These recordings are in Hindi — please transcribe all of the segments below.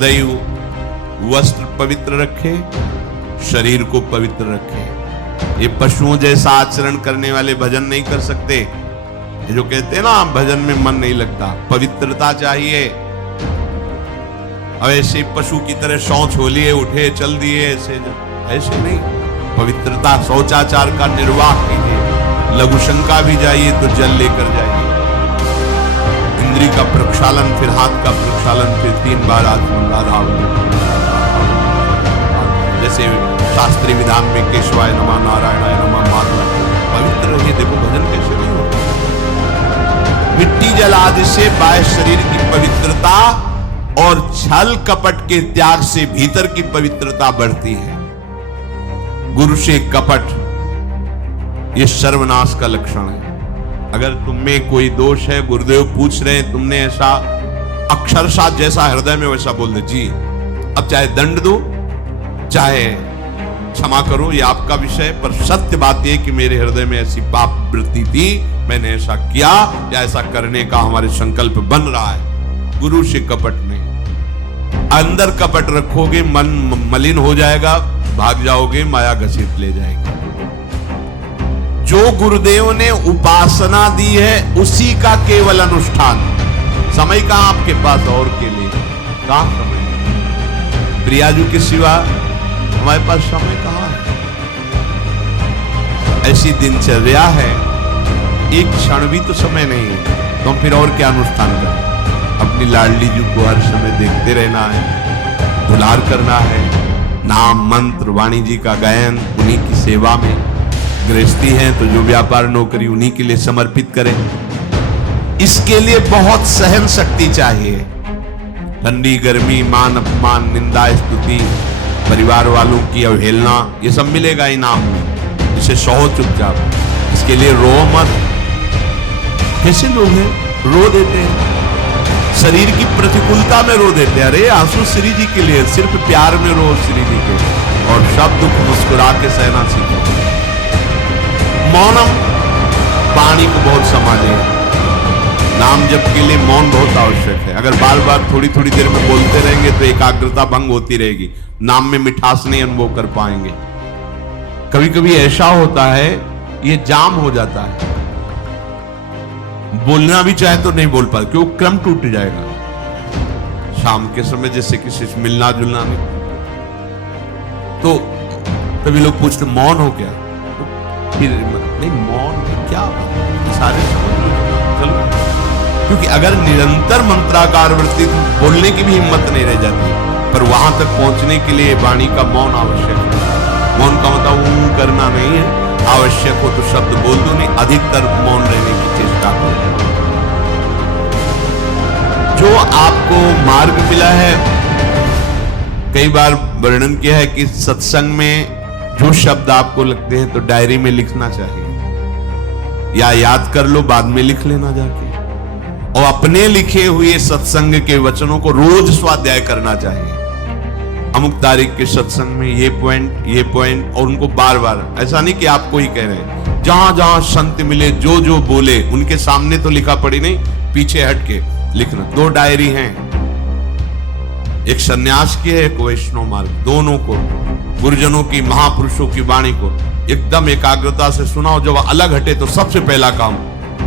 दैव वस्त्र पवित्र रखे, शरीर को पवित्र रखे। ये पशुओं जैसा आचरण करने वाले भजन नहीं कर सकते। ये जो कहते हैं ना भजन में मन नहीं लगता, पवित्रता चाहिए। अब ऐसे पशु की तरह शौच हो लिए, उठे चल दिए, ऐसे नहीं। पवित्रता, शौचाचार का निर्वाह कीजिए। लघु शंका भी जाइए तो जल लेकर जाइए। इंद्री का प्रक्षालन, फिर हाथ का प्रक्षालन, फिर 3 बार आत्मराधा, जैसे शास्त्रीय विधान में केशवाय नमः, नारायणाय नमः, माधवाय। पवित्र रहिए। देखो भजन कैसे नहीं होता। मिट्टी जल आदि से बाह्य शरीर की पवित्रता और छल कपट के त्याग से भीतर की पवित्रता बढ़ती है। गुरु से कपट, यह सर्वनाश का लक्षण है। अगर तुम में कोई दोष है, गुरुदेव पूछ रहे हैं, तुमने ऐसा अक्षरशः जैसा हृदय में वैसा बोल दे जी, अब चाहे दंड दो चाहे क्षमा करो, ये आपका विषय। पर सत्य बात यह कि मेरे हृदय में ऐसी पाप वृत्ति थी, मैंने ऐसा किया या ऐसा करने का हमारे संकल्प बन रहा है। गुरु से कपट नहीं। अंदर कपट रखोगे, मन मलिन हो जाएगा, भाग जाओगे, माया घसीट ले जाएगी। जो गुरुदेव ने उपासना दी है उसी का केवल अनुष्ठान। समय कहां आपके पास और के लिए? कहां समय? प्रियाजू के सिवा हमारे पास समय कहां है? ऐसी दिनचर्या है, एक क्षण भी तो समय नहीं है, तो फिर और क्या अनुष्ठान करें? अपनी लाडली जी को हर समय देखते रहना है, दुलार करना है, नाम मंत्र वाणी जी का गायन, उन्हीं की सेवा में। गृहस्थी है तो जो व्यापार नौकरी उन्हीं के लिए समर्पित करें। इसके लिए बहुत सहन शक्ति चाहिए। ठंडी गर्मी, मान अपमान, निंदा स्तुति, परिवार वालों की अवहेलना, ये सब मिलेगा इनाम में। इसे सहो चुपचाप, इसके लिए रो मत। कैसे लोग हैं रो देते हैं, शरीर की प्रतिकूलता में रो देते हैं। अरे आंसू श्री जी के लिए, सिर्फ प्यार में रो श्री जी के, और सब दुख मुस्कुरा के सहना सीखो। मौनम, वाणी को बहुत संभाले। नाम जप के लिए मौन बहुत आवश्यक है। अगर बार बार थोड़ी थोड़ी देर में बोलते रहेंगे तो एकाग्रता भंग होती रहेगी, नाम में मिठास नहीं अनुभव कर पाएंगे। कभी कभी ऐसा होता है ये जाम हो जाता है, बोलना भी चाहे तो नहीं बोल पाते क्योंकि क्रम टूट जाएगा। शाम के समय जैसे किसी से मिलना जुलना नहीं, तो कभी लोग पूछते मौन हो क्या? फिर नहीं, मौन क्या सारे चलो, क्योंकि अगर निरंतर मंत्राकार वृत्ति बोलने की भी हिम्मत नहीं रह जाती, पर वहां तक पहुंचने के लिए वाणी का मौन आवश्यक है। मौन का मतलब करना नहीं है, आवश्यक हो तो शब्द बोल दो, नहीं अधिकतर मौन रहने की चेष्टा करो। जो आपको मार्ग मिला है, कई बार वर्णन किया है कि सत्संग में जो शब्द आपको लगते हैं तो डायरी में लिखना चाहिए, या याद कर लो, बाद में लिख लेना जाके। और अपने लिखे हुए सत्संग के वचनों को रोज स्वाध्याय करना चाहिए। अमुक तारीख के सत्संग में ये पॉइंट, और उनको बार बार, ऐसा नहीं कि आपको ही कह रहे हैं, जहां जहां संत मिले जो जो बोले उनके सामने तो लिखा पड़ी नहीं, पीछे हट के लिखना। 2 डायरी हैं, एक सन्यास की है, एक वैष्णव मार्ग, दोनों को गुरुजनों की, महापुरुषों की वाणी को एकदम एकाग्रता से सुनाओ। जब अलग हटे तो सबसे पहला काम,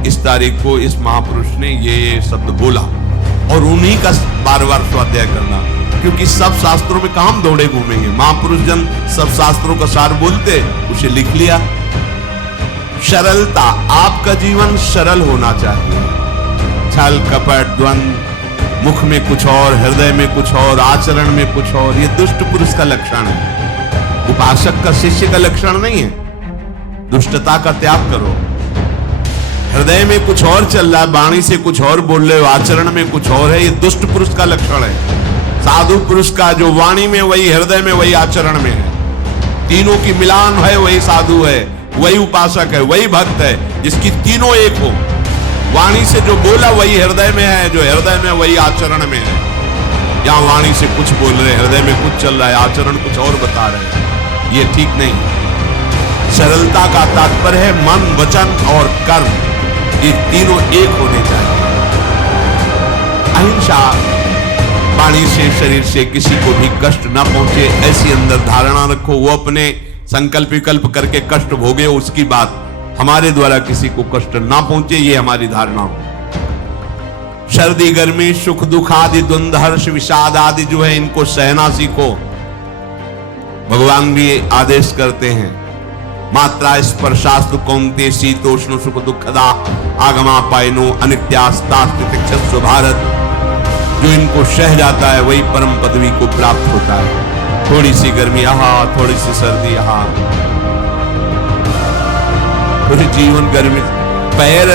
इस तारीख को इस महापुरुष ने ये शब्द बोला, और उन्हीं का बार बार स्वाध्याय करना। क्योंकि सब शास्त्रों में कहां दौड़े घूमेंगे, महापुरुष जन सब शास्त्रों का सार बोलते, उसे लिख लिया। सरलता, आपका जीवन सरल होना चाहिए। छल कपट द्वंद, मुख में कुछ और, हृदय में कुछ और, आचरण में कुछ और, ये दुष्ट पुरुष का लक्षण है। उपासक का, शिष्य का लक्षण नहीं है। दुष्टता का त्याग करो। हृदय में कुछ और चल रहा है, वाणी से कुछ और बोल रहे हो, आचरण में कुछ और है, ये दुष्ट पुरुष का लक्षण है। साधु पुरुष का जो वाणी में वही, हृदय में वही, आचरण में है, तीनों की मिलान है, वही साधु है, वही उपासक है, वही भक्त है, जिसकी तीनों एक हो। वाणी से जो बोला वही हृदय में है, जो हृदय में वही आचरण में है। यहाँ वाणी से कुछ बोल रहे, हृदय में कुछ चल रहा है, आचरण कुछ और बता रहे हैं, ये ठीक नहीं। सरलता का तात्पर्य है मन, वचन और कर्म, ये तीनों एक होने चाहिए। अहिंसा वाणी से शरीर से किसी को भी कष्ट ना पहुंचे, ऐसी अंदर धारणा रखो। वो अपने संकल्प विकल्प करके कष्ट भोगे, उसकी बात, हमारे द्वारा किसी को कष्ट ना पहुंचे, ये हमारी धारणा हो। सर्दी गर्मी सुख दुख आदि द्वंद्व हर्ष विषाद आदि जो है, इनको सहना सीखो। भगवान भी आदेश करते हैं, मात्रा स्पर्शास्तु कौन्तेय शीतोष्ण सुख दुखदा आगमा पायनो अनित्यास्तास्तितिक्षस्व भारत। जो इनको सह जाता है वही परम पदवी को प्राप्त होता है। थोड़ी सी गर्मी यहाँ, थोड़ी सी सर्दी यहाँ, थोड़ी जीवन गर्मी। पैर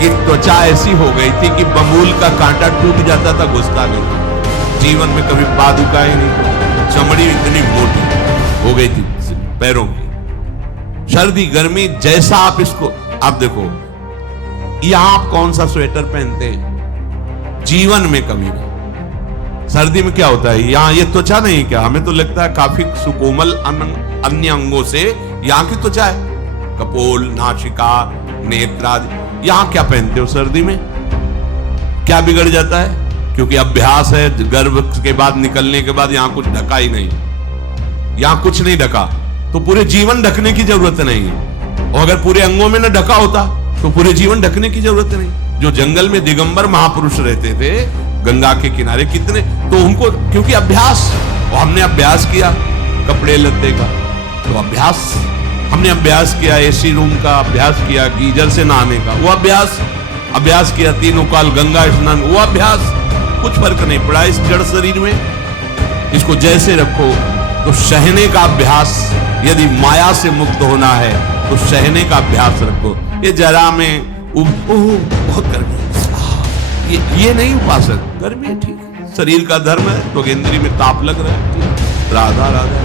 की त्वचा ऐसी हो गई थी कि बमूल का कांटा टूट जाता था, घुसता नहीं। जीवन में कभी पादुका ही नहीं, चमड़ी इतनी मोटी हो गई थी पैरों की। सर्दी गर्मी जैसा आप इसको, आप देखो यहां आप कौन सा स्वेटर पहनते हैं, जीवन में कभी नहीं। सर्दी में क्या होता है, यहां ये त्वचा नहीं क्या, हमें तो लगता है काफी सुकोमल अन्य अंगों से यहां की त्वचा है, कपोल नासिका नेत्र आदि। यहां क्या पहनते हो सर्दी में, क्या बिगड़ जाता है? क्योंकि अभ्यास है, गर्भ के बाद निकलने के बाद यहां कुछ ढका ही नहीं, यहां कुछ नहीं ढका तो पूरे जीवन ढकने की जरूरत नहीं है। और अगर पूरे अंगों में न ढका होता तो पूरे जीवन ढकने की जरूरत नहीं। जो जंगल में दिगंबर महापुरुष रहते थे गंगा के किनारे, कितने, तो उनको क्योंकि अभ्यास, और हमने अभ्यास किया कपड़े लत्ते का, तो अभ्यास, हमने अभ्यास किया एसी रूम का, अभ्यास किया गीजर से नहाने का, वो अभ्यास किया तीनों काल गंगा स्नान, वो अभ्यास, कुछ फर्क नहीं पड़ा इस जड़ शरीर में। इसको जैसे रखो। तो सहने का अभ्यास, यदि माया से मुक्त होना है तो सहने का अभ्यास रखो। ये जरा में बहुत गर्मी, ये नहीं उपासक, गर्मी है ठीक है, शरीर का धर्म है, तो इंद्री में ताप लग रहा है, राधा राधा।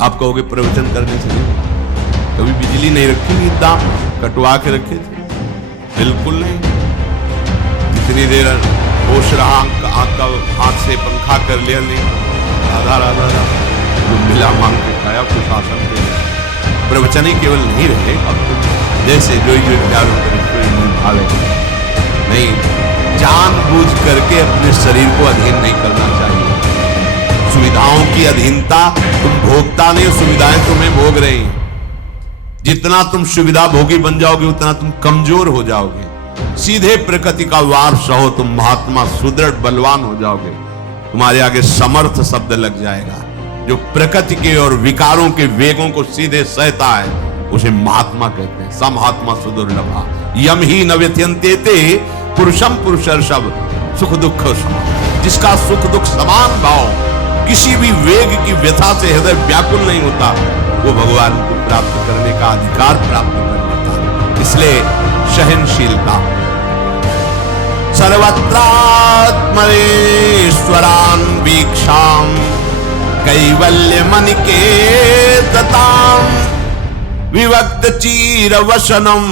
आप कहोगे प्रवचन करने से नहीं, कभी बिजली नहीं रखी थी, दाम कटवा के रखे थे, बिल्कुल नहीं। जितनी देर होश रहा आंख का हाथ से पंखा कर लिया, नहीं, राधा राधा राधा, जो मिला मांग के खाया, कुछ आसन के प्रवचन ही केवल नहीं रहे, जैसे जो नहीं, जानबूझ करके अपने शरीर को अधीन नहीं करना चाहिए। सुविधाओं की अधीनता, तुम भोगता नहीं, सुविधाएं तुम्हें भोग रही हैं। जितना तुम सुविधा भोगी बन जाओगे उतना तुम कमजोर हो जाओगे। सीधे प्रकृति का वार सहो, तुम महात्मा सुदृढ़ बलवान हो जाओगे। तुम्हारे आगे समर्थ शब्द लग जाएगा। जो प्रकृति के और विकारों के वेगों को सीधे सहता है उसे महात्मा कहते हैं। समहात्मा सुदुर्लभा यम ही न व्यत्यन्तेते पुरुषम पुरुषर्षभ सुख दुख समान। जिसका सुख दुख समान भाव, किसी भी वेग की व्यथा से हृदय व्याकुल नहीं होता, वो भगवान को प्राप्त करने का अधिकार प्राप्त कर लेता। इसलिए सहनशीलता, सर्वत्रात्मनेश्वरान वीक्षाम कैवल्य मन के तताम विवक्त चीर वसनम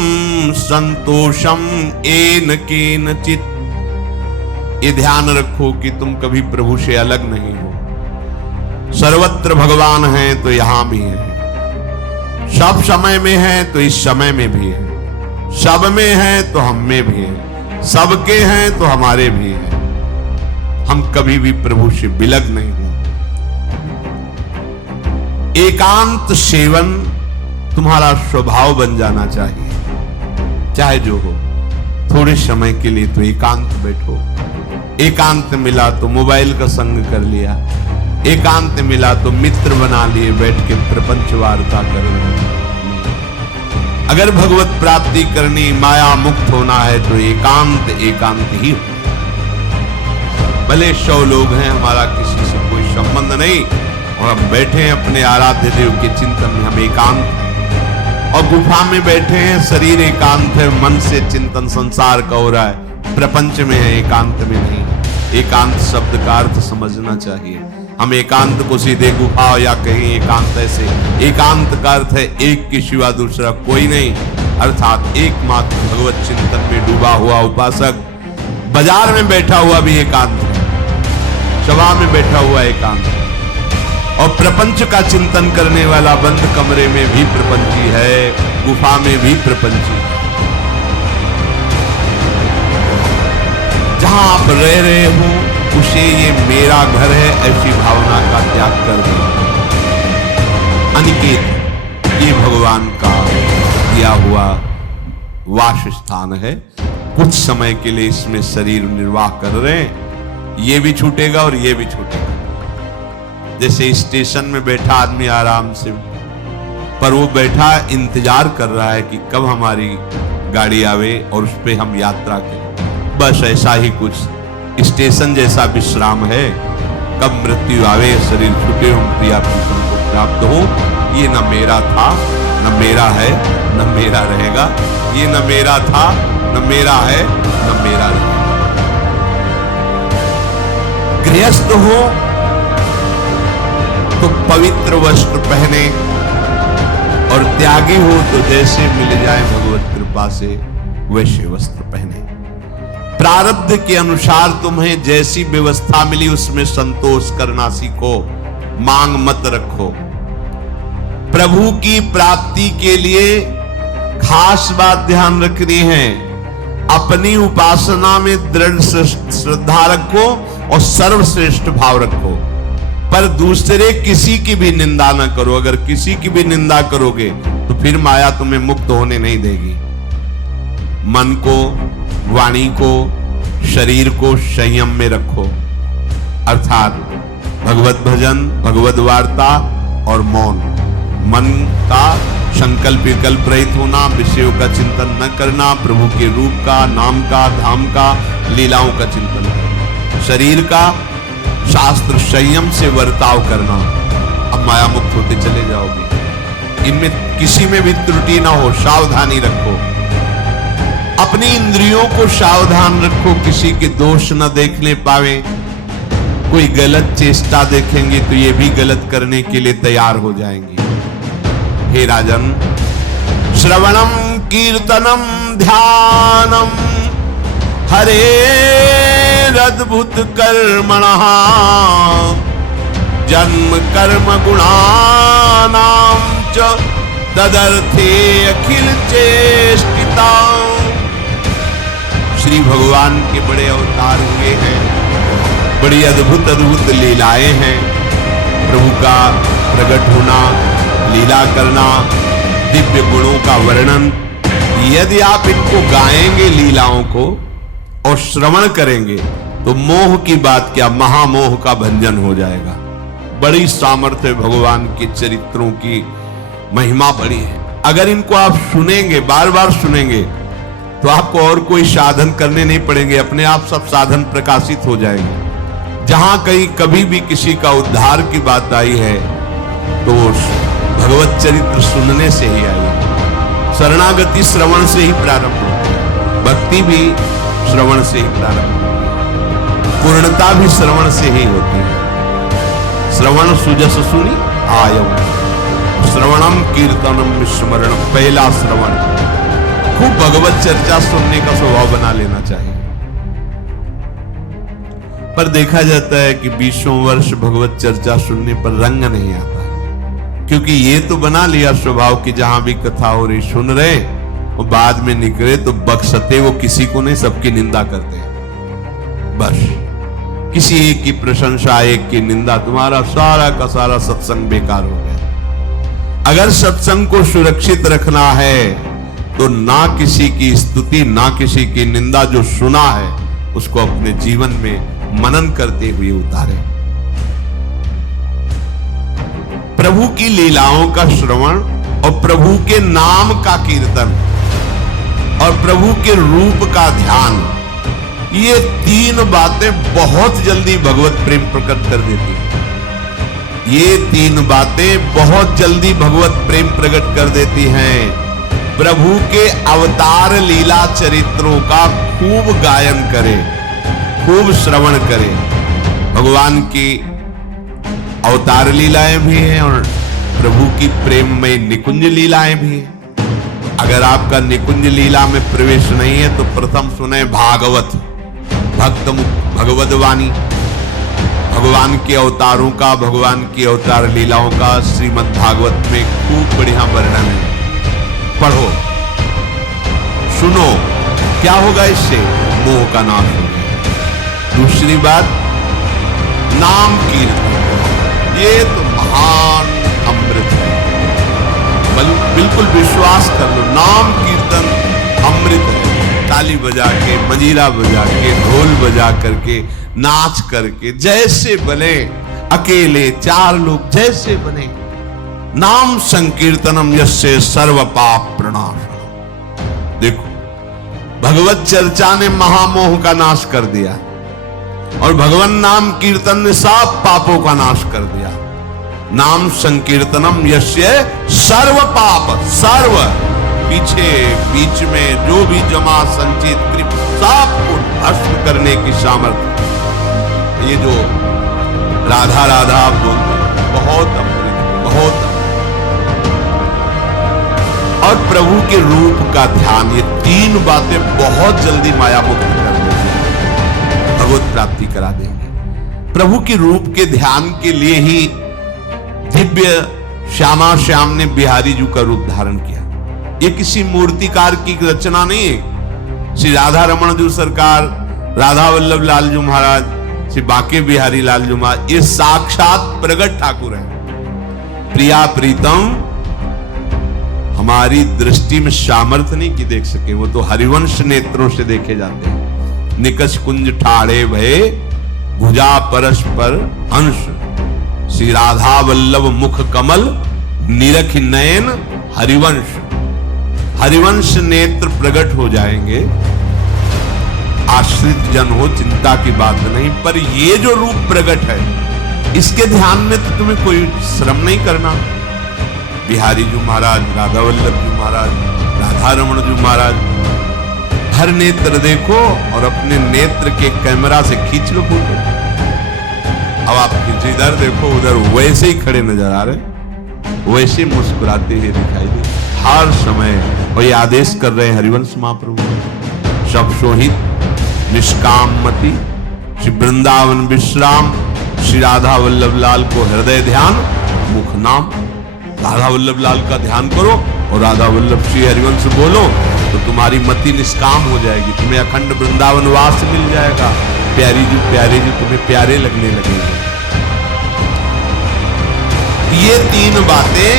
संतोषम एन केनचित्। ये ध्यान रखो कि तुम कभी प्रभु से अलग नहीं हो। सर्वत्र भगवान है तो यहां भी है, सब समय में है तो इस समय में भी है, सब में है तो हम में भी है, सबके हैं तो हमारे भी हैं। हम कभी भी प्रभु से बिलग नहीं हो। एकांत सेवन तुम्हारा स्वभाव बन जाना चाहिए, चाहे जो हो। थोड़े समय के लिए तो एकांत बैठो। एकांत मिला तो मोबाइल का संग कर लिया, एकांत मिला तो मित्र बना लिए, बैठ के प्रपंच वार्ता कर लिया। अगर भगवत प्राप्ति करनी, माया मुक्त होना है तो एकांत ही हो। भले 100 लोग हैं, हमारा किसी से कोई संबंध नहीं, और हम बैठे हैं अपने आराध्य देव के चिंतन में, हम एकांत। और गुफा में बैठे हैं, शरीर एकांत है, मन से चिंतन संसार का हो रहा है, प्रपंच में है, एकांत में नहीं। एकांत शब्द का अर्थ समझना चाहिए। हम एकांत को सीधे गुफा या कहीं एकांत, ऐसे एकांत का अर्थ है एक के सिवा दूसरा कोई नहीं, अर्थात एकमात्र भगवत चिंतन में डूबा हुआ उपासक। बाजार में बैठा हुआ भी एकांत है, सभा में बैठा हुआ एकांत है, और प्रपंच का चिंतन करने वाला बंद कमरे में भी प्रपंची है, गुफा में भी प्रपंची है। जहां आप रह रहे हो उसे ये मेरा घर है ऐसी भावना का त्याग कर दे। अनिकेत ये भगवान का दिया हुआ वास स्थान है। कुछ समय के लिए इसमें शरीर निर्वाह कर रहे हैं, ये भी छूटेगा और ये भी छूटेगा। जैसे स्टेशन में बैठा आदमी आराम से, पर वो बैठा इंतजार कर रहा है कि कब हमारी गाड़ी आवे और उस पे हम यात्रा करें। बस ऐसा ही कुछ स्टेशन जैसा विश्राम है। कब मृत्यु आवे, शरीर छूटे, हम प्रिया पुरुषों को प्राप्त हो। ये न मेरा था, न मेरा है, न मेरा रहेगा। ये न मेरा था, न मेरा है, न मेरा रहेगा। गृहस्थ हो तो पवित्र वस्त्र पहने, और त्यागी हो तो जैसे मिल जाए भगवत कृपा से वैसे वस्त्र पहने। प्रारब्ध के अनुसार तुम्हें जैसी व्यवस्था मिली उसमें संतोष करना सीखो, मांग मत रखो। प्रभु की प्राप्ति के लिए खास बात ध्यान रखनी है, अपनी उपासना में दृढ़ श्रद्धा रखो और सर्वश्रेष्ठ भाव रखो, पर दूसरे किसी की भी निंदा न करो। अगर किसी की भी निंदा करोगे तो फिर माया तुम्हें मुक्त होने नहीं देगी। मन को, वाणी को, शरीर को संयम में रखो, अर्थात भगवत भजन, भगवत वार्ता और मौन। मन का संकल्प विकल्प रहित होना, विषयों का चिंतन न करना, प्रभु के रूप का, नाम का, धाम का, लीलाओं का चिंतन करना। शरीर का शास्त्र संयम से वर्ताव करना। अब माया मुक्त होते चले जाओगे। इनमें किसी में भी त्रुटि ना हो, सावधानी रखो। अपनी इंद्रियों को सावधान रखो, किसी के दोष न देखने पावे। कोई गलत चेष्टा देखेंगे तो ये भी गलत करने के लिए तैयार हो जाएंगे। हे राजन, श्रवणम कीर्तनम ध्यानम हरेरद्भुत कर्मणः जन्म कर्म गुणानां च तदर्थे अखिल चेष्टिता। श्री भगवान के बड़े अवतार हुए हैं, बड़ी अद्भुत अद्भुत लीलाएं हैं। प्रभु का प्रकट होना, लीला करना, दिव्य गुणों का वर्णन, यदि आप इनको गाएंगे लीलाओं को और श्रवण करेंगे तो मोह की बात क्या, महामोह का भंजन हो जाएगा। बड़ी सामर्थ्य भगवान के चरित्रों की महिमा बड़ी है। अगर इनको आप सुनेंगे, बार बार सुनेंगे, तो आपको और कोई साधन करने नहीं पड़ेंगे, अपने आप सब साधन प्रकाशित हो जाएंगे। जहां कहीं कभी भी किसी का उद्धार की बात आई है तो भगवत चरित्र सुनने से ही आई है। शरणागति श्रवण से ही प्रारंभ होती है, भक्ति भी श्रवण से ही प्रारंभ होती है, पूर्णता भी श्रवण से ही होती है। श्रवण सुजस सुनी आयव, श्रवणम कीर्तनम स्मरणम। पहला श्रवण, खूब भगवत चर्चा सुनने का स्वभाव बना लेना चाहिए। पर देखा जाता है कि 20 वर्ष भगवत चर्चा सुनने पर रंग नहीं आता, क्योंकि ये तो बना लिया स्वभाव कि जहां भी कथा हो रही सुन रहे, और बाद में निकले तो बख्शते वो किसी को नहीं, सबकी निंदा करते हैं। बस किसी एक की प्रशंसा, एक की निंदा, तुम्हारा सारा का सारा सत्संग बेकार हो गया। अगर सत्संग को सुरक्षित रखना है तो ना किसी की स्तुति, ना किसी की निंदा, जो सुना है उसको अपने जीवन में मनन करते हुए उतारे। प्रभु की लीलाओं का श्रवण और प्रभु के नाम का कीर्तन और प्रभु के रूप का ध्यान, ये तीन बातें बहुत जल्दी भगवत प्रेम प्रकट कर देती हैं। ये तीन बातें बहुत जल्दी भगवत प्रेम प्रकट कर देती हैं। प्रभु के अवतार लीला चरित्रों का खूब गायन करें, खूब श्रवण करें। भगवान की अवतार लीलाएं भी हैं और प्रभु की प्रेम में निकुंज लीलाएं भी हैं। अगर आपका निकुंज लीला में प्रवेश नहीं है तो प्रथम सुने भागवत, भक्त भगवत वाणी, भगवान के अवतारों का, भगवान की अवतार लीलाओं का श्रीमद् भागवत में खूब बढ़िया वर्णन है। पढ़ो, सुनो, क्या होगा इससे? मोह का नाश होगा। दूसरी बात, नाम कीर्तन, ये तो महान अमृत है। बिल्कुल विश्वास कर लो, नाम कीर्तन अमृत है। ताली बजा के, मंजीरा बजा के, ढोल बजा करके, नाच करके, जैसे बने, अकेले 4 लोग जैसे बने, नाम संकीर्तनम यस्य सर्व पाप प्रणाशनम। देखो, भगवत चर्चा ने महामोह का नाश कर दिया और भगवान नाम कीर्तन ने सब पापों का नाश कर दिया। नाम संकीर्तनम यस्य सर्व पाप, सर्व पीछे बीच में जो भी जमा संचित कृप सब को भस्म करने की सामर्थ्य। ये जो राधा राधा आप बोलते हैं, बहुत अमृत, बहुत। और प्रभु के रूप का ध्यान, ये 3 बातें बहुत जल्दी माया मुक्त कर देंगे, भगवत प्राप्ति करा देंगे। प्रभु के रूप के ध्यान के लिए ही दिव्य श्यामा श्याम ने बिहारी जी का रूप धारण किया। ये किसी मूर्तिकार की रचना नहीं है। श्री राधा रमण जी सरकार, राधा वल्लभ लाल जी महाराज, श्री बांके बिहारी लाल जी महाराज, ये साक्षात प्रगट ठाकुर है। प्रिया प्रीतम हमारी दृष्टि में सामर्थ्य नहीं कि देख सके, वो तो हरिवंश नेत्रों से देखे जाते हैं। निकष कुंज ठाड़े भये भुजा परस्पर अंश, श्री राधा वल्लभ मुख कमल निरख नयन हरिवंश। हरिवंश नेत्र प्रकट हो जाएंगे, आश्रित जन हो, चिंता की बात नहीं। पर ये जो रूप प्रकट है, इसके ध्यान में तो तुम्हें कोई श्रम नहीं करना। बिहारी जी महाराज, राधा वल्लभ जी महाराज, राधा रमण जी महाराज, हर नेत्र देखो और अपने नेत्र के कैमरा से खींच लो फोटो। अब आप इधर देखो, उधर वैसे ही खड़े नजर आ रहे, वैसे मुस्कुराते हुए दिखाई दे हर समय। और ये आदेश कर रहे हैं हरिवंश महाप्रभु, सब शोहित निष्कामति, श्री वृंदावन विश्राम, श्री राधा वल्लभ लाल को हृदय ध्यान, मुख नाम। राधा वल्लभ लाल का ध्यान करो और राधा वल्लभ श्री हरिवंश बोलो तो तुम्हारी मति निष्काम हो जाएगी, तुम्हें अखंड वृंदावन वास मिल जाएगा। प्यारे जी तुम्हें प्यारे लगने लगेंगे। ये 3 बातें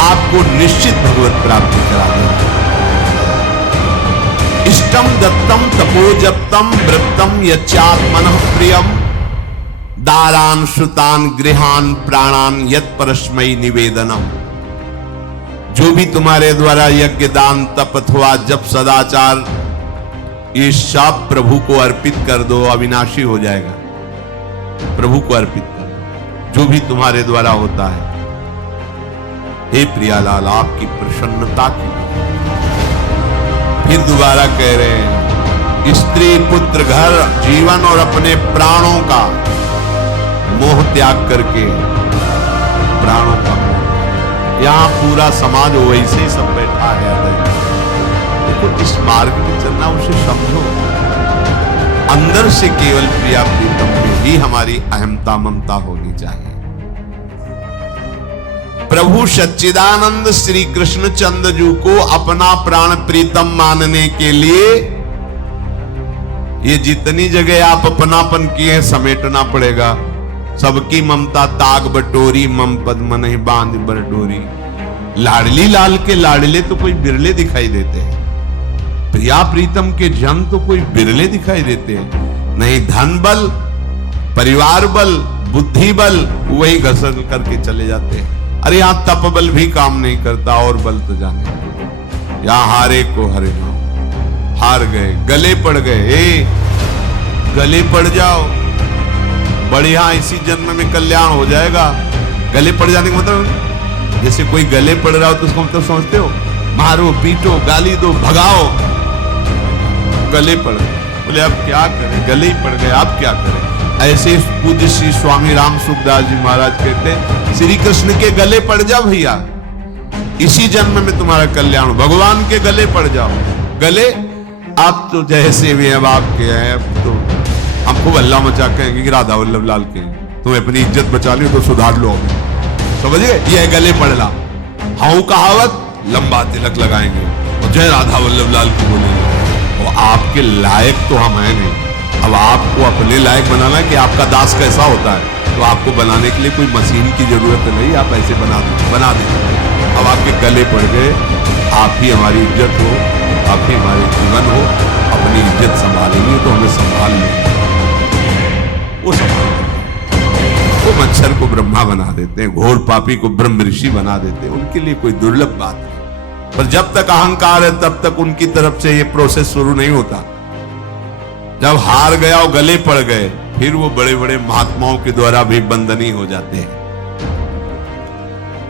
आपको निश्चित भगवत प्राप्ति करा देंगे। इष्टम दत्तम तपोजप्तम वृत्तम यच्चात्मनः प्रियम, दारान श्रुतान गृहान प्राणान यत् परस्मै निवेदनम। जो भी तुम्हारे द्वारा यज्ञ दान तप अथवा जप सदाचार, ये सब प्रभु को अर्पित कर दो, अविनाशी हो जाएगा। प्रभु को अर्पित कर दो जो भी तुम्हारे द्वारा होता है। हे प्रियालाल, आपकी प्रसन्नता की। फिर दोबारा कह रहे हैं, स्त्री पुत्र घर जीवन और अपने प्राणों का मोह त्याग करके, प्राणों का मोह। यहां पूरा समाज वैसे ही सब बैठा है। देखो, इस मार्ग में चलना, उसे समझो। अंदर से केवल प्रिया प्रीतम में ही हमारी अहमता ममता होनी चाहिए। प्रभु सच्चिदानंद श्री कृष्ण चंद्र जी को अपना प्राण प्रीतम मानने के लिए ये जितनी जगह आप अपनापन किए हैं समेटना पड़ेगा। सबकी ममता ताग बटोरी, मम पद मन ही बांध बरडोरी। लाडली लाल के लाडले तो कोई बिरले दिखाई देते हैं, प्रिया प्रीतम के जन तो कोई बिरले दिखाई देते हैं। नहीं धन बल, परिवार बल, बुद्धि बल, वही घसर करके चले जाते हैं। अरे यहां तप बल भी काम नहीं करता, और बल तो जाने। यहां हारे को हरे नाम, हार गए, गले पड़ गए। गले पड़ जाओ, बढ़िया, इसी जन्म में कल्याण हो जाएगा। गले पड़ जाने का मतलब, जैसे कोई गले पड़ रहा हो तो उसको मतलब समझते हो, मारो पीटो गाली दो भगाओ। गले पड़ गए, बोले अब क्या करें, गले ही पड़ गए, आप क्या करें। ऐसे पूज्य श्री स्वामी राम सुखदास जी महाराज कहते हैं, श्री कृष्ण के गले पड़ जाओ भैया, इसी जन्म में तुम्हारा कल्याण। भगवान के गले पड़ जाओ। गले आप तो जैसे भी हैं आपके हैं, तो हम खूब अल्लाह मचा कहेंगे कि राधा वल्लभ लाल के, तुम अपनी इज्जत बचा ली तो सुधार लो, समझ गए। यह गले पड़ला, हाउ कहावत, लंबा तिलक लगाएंगे और जय राधा वल्लभ लाल की बोलेंगे। और आपके लायक तो हम हैं नहीं, अब आपको अपने लायक बनाना कि आपका दास कैसा होता है, तो आपको बनाने के लिए कोई मशीन की जरूरत नहीं, आप ऐसे बना दें। अब आपके गले पड़ गए, आप ही हमारी इज्जत हो, आप ही हमारे जीवन हो, अपनी इज्जत संभालेंगे तो हमें संभाल लेंगे, वो संभाल। वो मच्छर को ब्रह्मा बना देते हैं, घोर पापी को ब्रह्म ऋषि बना देते हैं, उनके लिए कोई दुर्लभ बात नहीं। पर जब तक अहंकार है तब तक उनकी तरफ से ये प्रोसेस शुरू नहीं होता। जब हार गया और गले पड़ गए, फिर वो बड़े बड़े महात्माओं के द्वारा भी बंदनीय हो जाते हैं।